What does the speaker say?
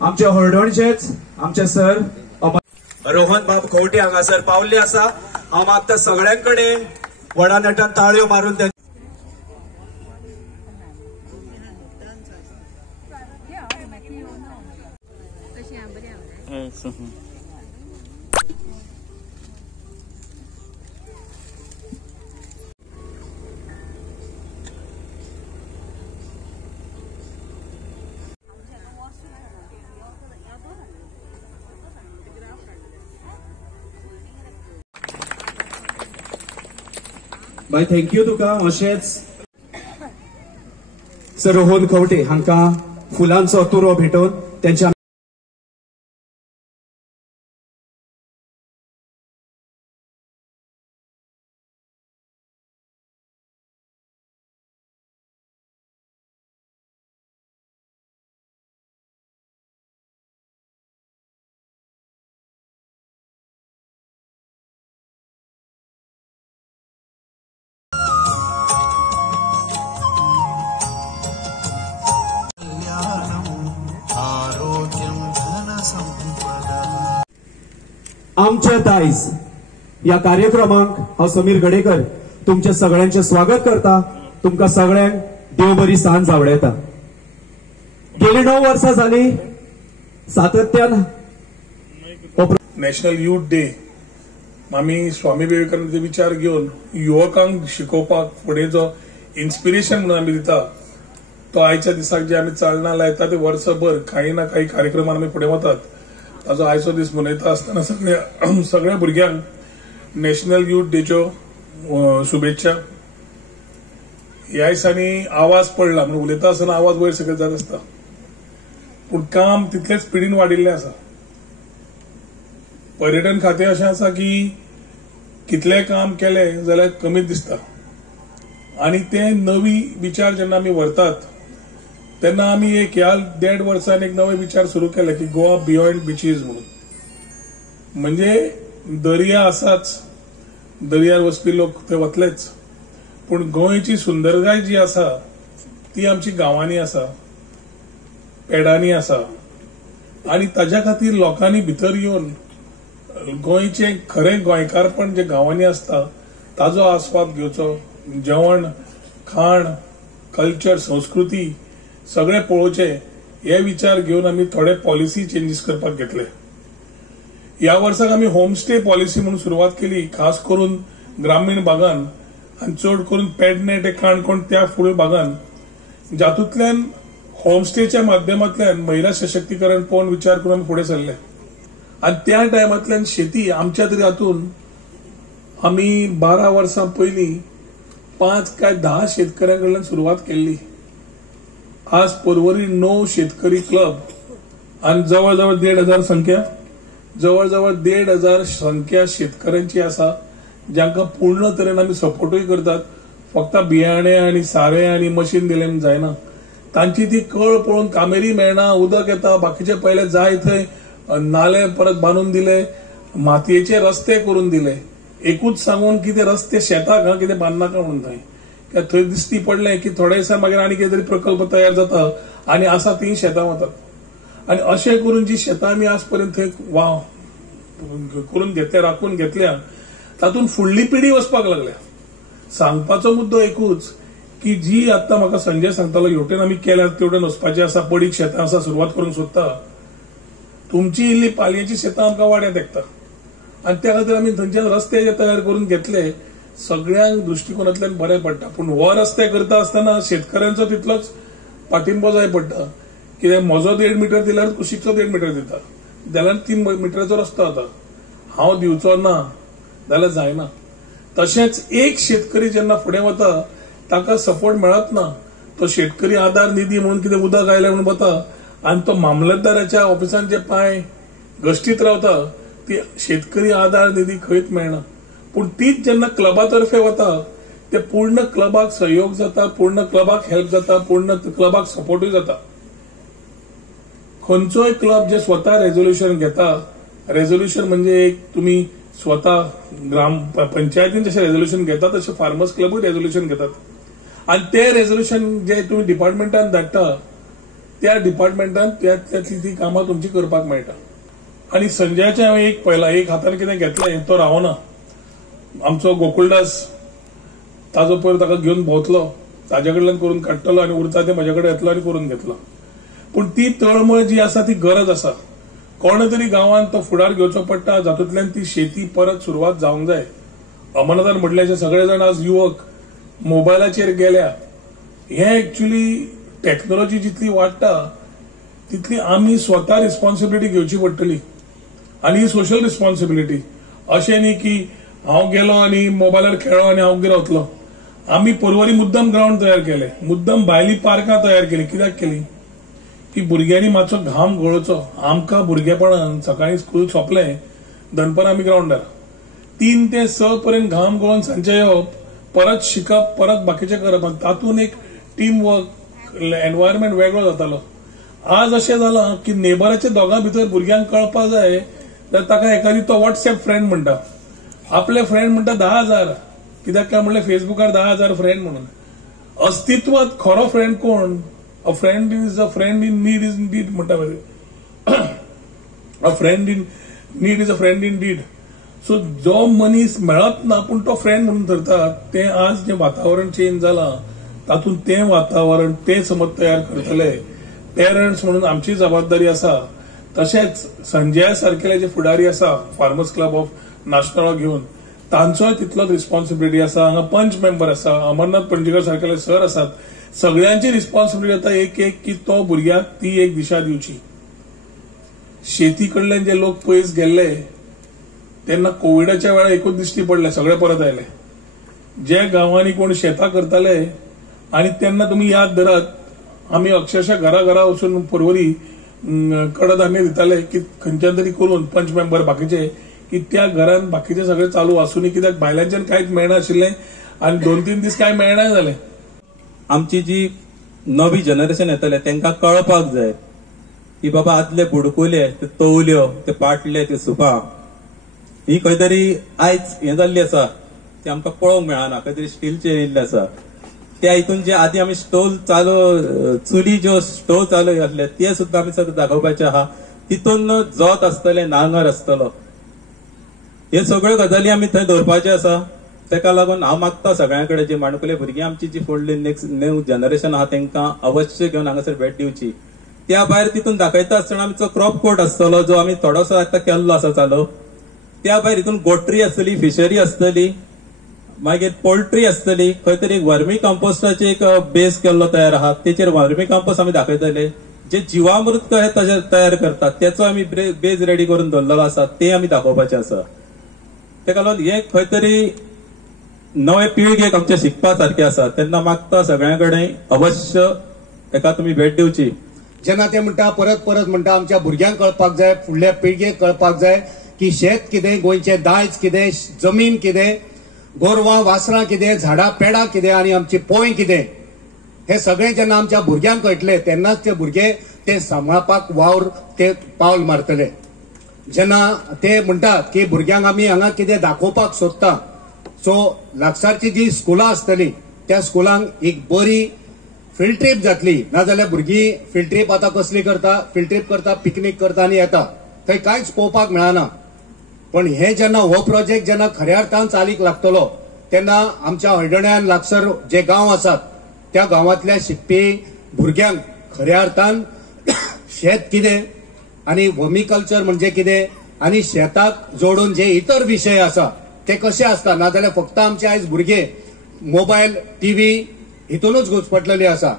आमचे हळडणचेच आमचे सर रोहन बाब खवटे हांगासर पावल्ले आसा। हांव मागता सगळ्यांकडे व्हडा नेटान ताळयो मारून बाय थँक्यू तुका। अशेंच सर रोहन खवटे हांकां फुलांचो तुरो भेटोवन त्यांच्या आमच्या दायज या कार्यक्रमाक हांव समीर गडेकर तुमचे सगळ्यांचे स्वागत करता। तुमकां सगळ्यांक देव बरी सांज आवडेता। गेली 9 वर्सां जाली सातत्यान नॅशनल युथ डे आमी स्वामी विवेकानंदाचे विचार घेवन युवकांक शिकोवपाक फुडें जो इन्स्पिरेशन म्हणून आमी दिता तो आयच्या दिसाक जे आमी चालना लायता ते वर्सभर काही ना काही कार्यक्रमान आमी फुडें वतात। ताजो आयचो दीस मनयता आसतना सगळ्या भुरग्यांक नॅशनल युथ डेच्यो शुभेच्छा। ह्या दिसांनी आवाज पडला म्हणजे उलयता आसतना आवाज वयर सकयल जात आसता पूण काम तितलेच स्पिडीन वाडिल्लें आसा। पर्यटन खातें अशें आसा की कितलें काम केलें जाल्यार कमीच दिसता आनी ते नवी विचार जेन्ना आमी व्हरतात तेन्ना आमी एक ह्या 1.5 वर्षांनी एक नवे विचार सुरू केले की गोवा बियॉन्ड बीचीज म्हणून। म्हणजे दर्या आसाच, दर्यार वचपी लोक ते वतलेच पूण गोंयची सुंदरकाय जी आसा ती आमची गांवांनी आसा, पेडांनी आसा आनी ताज्या खातीर लोकांनी भितर येवन गोंयचे खरें गोंयकारपण जे गांवांनी आसता ताजो आस्वाद घेवचो। जेवण खाण कल्चर संस्कृती सगळे पळोवचे हे विचार घेवन आमी थोडे पॉलिसी चेंजीस करपाक घेतले। ह्या वर्साक आमी होमस्टे पॉलिसी म्हणून सुरवात केली, खास करून ग्रामीण भागान आनी चड करून पेडणे ते काणकोण त्या फुडें भागान, जातूंतल्यान होमस्टेच्या माध्यमांतल्यान महिला सशक्तीकरण पळोवन विचार करून फुडें सरले। आनी त्या टायमांतल्यान शेती आमच्या तरी हातूंत आमी 12 वर्सां पयलीं 5 काय 10 शेतकऱ्यां कडल्यान सुरवात केल्ली। आज पर्वरी 9 शेतकरी क्लब आणि जवळजवळ 1,500 संख्या, जवळजवळ 1,500 संख्या शेतकऱ्यांची आसा ज्यांका पूर्ण तरेन आमी सपोर्टूय करतात। फक्त बियाणे आणि सारे आणि मशीन दिले जायना, तांची ती कळ पळोवन कामेरी मेळना, उदक येता, बाकीचे पहिले जाय थंय नाले परत बांदून दिले, मातयेचे रस्ते करून दिले। एकूच सांगून की ते रस्ते शेताक कितें बांदनाका म्हणून थंय दिसती पडले की थोड्या दिसां मागीर आनी कितें तरी प्रकल्प तयार जाता आनी आसा ती शेतां वतात। आनी अशें करून जी शेतां आमी आज पर्यंत थंय करून घेतल्या, राखून घेतल्या, तातूंत फुडली पिढी वचपाक लागल्या। सांगपाचो मुद्दो एकूच की जी आतां म्हाका संजय सांगतालो हेवटेन आमी केल्या तेवटेन वचपाचें आसा, पडीक शेतां आसा सुरवात करूंक सोदता, तुमची इल्ली पालयेची शेतां आमकां वाड्यात तेकता आनी त्या खातीर आमी थंयच्यान रस्ते जे तयार करून घेतले सगळ्यांक दृष्टिकोनांतल्यान बरें पडटा। पूण हो रस्ते करता आसतना शेतकऱ्यांचो तितलोच पाठिंबो जाय पडटा कित्याक म्हजो 1.5 मीटर दिल्यार कुशीकचो 1.5 मीटर दिता जाल्यार 3 मिटराचो रस्तो जाता, हांव दिवचो ना जाल्यार जायना। तशेंच एक शेतकरी जेन्ना फुडें वता ताका सपोर्ट मेळत ना, तो शेतकरी आधार निधी म्हणून कितें उदक आयलें म्हणून वता आनी तो मामलतदाराच्या ऑफिसान जे पांय घश्टीत रावता ती शेतकरी आधार निधी खंयच मेळना। पूण तीच जेन्ना क्लबातर्फे वता ते पूर्ण क्लबाक सहयोग जाता, पूर्ण क्लबाक हेल्प जाता, पूर्ण क्लबाक सपोर्टूय जाता। खंयचोय क्लब जे स्वता रेझोल्युशन घेता, रेझोल्युशन म्हणजे एक तुम्ही स्वतः ग्राम पंचायतीन जसे रेझोल्युशन घेतात तसे फार्मर्स क्लबूय रेझोल्युशन घेतात आणि ते रेझोल्युशन जे तुम्ही डिपार्टमेंटान धाडटा त्या डिपार्टमेंटान ती कामां तुमची करपाक मेळटा. आनी संजयाचे हांवें एक पळयला, एक हातान कितें घेतलें तो रावना. आमचो गोकुळदास ताजो पयर ताका घेवन भोंवतलो, ताजे कडल्यान करून काडटलो आनी उरता ते म्हजे कडेन येतलो आनी करून घेतलो. पूण ती तळमळ जी आसा ती गरज आसा. कोण तरी गांवांत तो फुडार घेवचो पडटा, जातूंतल्यान ती शेती परत सुरवात जावंक जाय. अमरनाथान म्हटल्याचे सगळे जाण आज युवक मोबायलाचेर गेल्या. हे एक्चुअली टेक्नॉलॉजी जितली वाडटा तितली आमी स्वता रिस्पॉन्सिबिलिटी घेवची पडटली. आनी ही सोशल रिस्पॉन्सिबिलिटी. अशें न्ही की हांव गेलो आनी मोबायलार खेळ्ळो आनी हांव गिरावतलो. आमी परवरी मुद्दम ग्राउंड तयार केले, मुद्दम भायली पार्कां तयार केली. कित्याक केली? की भुरग्यांनी मातसो घाम गळोवचो. आमकां भुरगेपणान सकाळी स्कूल सोंपलें दनपार आमी ग्राउंडार 3 ते 6 पर्यंत घाम गळोवन सांजचे येवप, परत शिकप, परत बाकीचें करप. तातूंत एक टीम वर्क एनवायरमेंट वेगळो जातालो. आज अशें जालां की नेबराच्या दोगां भितर भुरग्यांक कळपाक जाय जाल्यार ताका एखादी तो व्हॉट्सएप फ्रेंड म्हणटा. आपले फ्रेंड म्हणटा 10,000. कित्याक काय म्हणल्यार फेसबुकार 10,000 फ्रेंड म्हणून. अस्तित्वात खरो फ्रेंड कोण? A friend is a friend in need is deed म्हणटा. A friend in need is a friend in deed. So जो मनीस मेळत ना पूण तो फ्रेंड म्हणून धरता, ते आज जे वातावरण चेंज जालां तातूंत तें वातावरण ते समज तयार करतले. पेरंट्स म्हणून आमची जबाबदारी आसा. तशेंच संजया सारकेले जे फुडारी आसा फार्मर्स क्लब ऑफ नाशनल घेवन तांचोय तितलोच रिस्पॉन्सिबिलिटी आसा. हांगा पंच मेंबर आसा, अमरनाथ पणजीकर सारकेले सर आसात. सगळ्यांची रिस्पॉन्सिबिलिटी आसा एक की तो भुरग्याक ती एक दिशा दिवची. शेती कडल्यान जे लोक पयस गेल्ले तेन्ना कोविडाच्या वेळार एकूच दिश्टी पडले, सगळे परत आयले. जे गांवांनी कोण शेतां करताले आनी तेन्ना तुमी याद धरात, आमी अक्षरशः घरा वचून परवरी कडधान्य दिताले की खंयच्यान तरी करून पंच मेंबर बाकीचे, की त्या घरान बाकीचे सगळे चालू आसूनी. कित्याक भायल्यांच्यान कांयच मेळनाशिल्लें आनी 2-3 दीस कांय मेळनाय जालें. आमची जी नवी जनरेशन येतले तांकां कळपाक जाय की बाबा आदले बुडकुले, ते तवल्यो, ते पाटले, ते सुपां ही खंय तरी आयज हें जाल्ली आसा, ती आमकां पळोवंक मेळना. खंय तरी स्टीलचे येयल्ले आसा. त्या हितून जे आदी आमी चुली ज्यो स्टोव चालू आसले ते सुद्दां आमी सगळे दाखोवपाचे आहा. तितून जोत आसतले, नांगर आसतलो, हे सगळ्यो गजाली आमी थंय दवरपाचे आसा. तेका लागून हांव मागता सगळ्यां कडेन जे माणकुले भुरगीं आमची जी फुडली नेक्स्ट न्यू जनरेशन आहा तांकां अवश्य घेवन हांगासर भेट दिवची. त्या भायर तितून दाखयता आसतना आमचो क्रॉप कोट आसतलो जो आमी थोडोसो आतां केल्लो आसा चालू. त्या भायर हितून गोट्री आसतली, फिशरी आसतली, मागीर पोल्ट्री आसतली. खंय तरी वर्मी कंपोस्टाचे एक बेस केल्लो तयार आहा, तेचेर वर्मी कंपोस्ट आमी दाखयतले. जे जिवामृत कशें तयार करतात तेचो आमी बेज रेडी करून दवरलेलो आसा, ते आमी दाखोवपाचे आसा. तेका लागून हे खंय तरी नवे पिळगेक आमचे शिकपा सारखे आसा. तेन्ना मागता सगळ्यां कडेन अवश्य एका तुमी भेट दिवची. जेन्ना ते म्हणटा परत म्हणटा आमच्या भुरग्यांक कळपाक जाय, फुडल्या पिळगेक कळपाक जाय की शेत कितें, गोंयचें दायज कितें, जमीन कितें, गोरवां वासरां कितें, झाडां पेडां कितें आनी आमची पोंय कितें, हे सगळें जेन्ना आमच्या भुरग्यांक कळटले तेन्नाच ते भुरगे ते सांबाळपाक वावर ते पावल मारतले. जेन्ना ते म्हणटात की भुरग्यांक आमी हांगा कितें दाखोवपाक सोदता, सो लागसारची जी स्कुलां आसतली त्या स्कुलांक एक बरी फिल्ड ट्रीप जातली. नाजाल्यार भुरगीं फिल्ड ट्रीप आतां कसली करता, फिल्ड ट्रीप करता, पिकनीक करता आनी येता, थंय कांयच पळोवपाक मेळना. पण हे जेन्ना हो प्रोजेक्ट जेन्ना खऱ्या अर्थान चालीक लागतलो तेन्ना आमच्या हळदण्यान लागसर जे गांव आसात त्या गांवांतल्या शिकपी भुरग्यांक खऱ्या अर्थान शेत कितें आनी वर्मिकल्चर म्हणजे कितें आनी शेताक जोडून जे इतर विशय आसा ते कशे आसता. नाजाल्यार फक्त आमचे आयज भुरगे मोबायल, टीव्ही हितूनच घुसपटलेले आसा.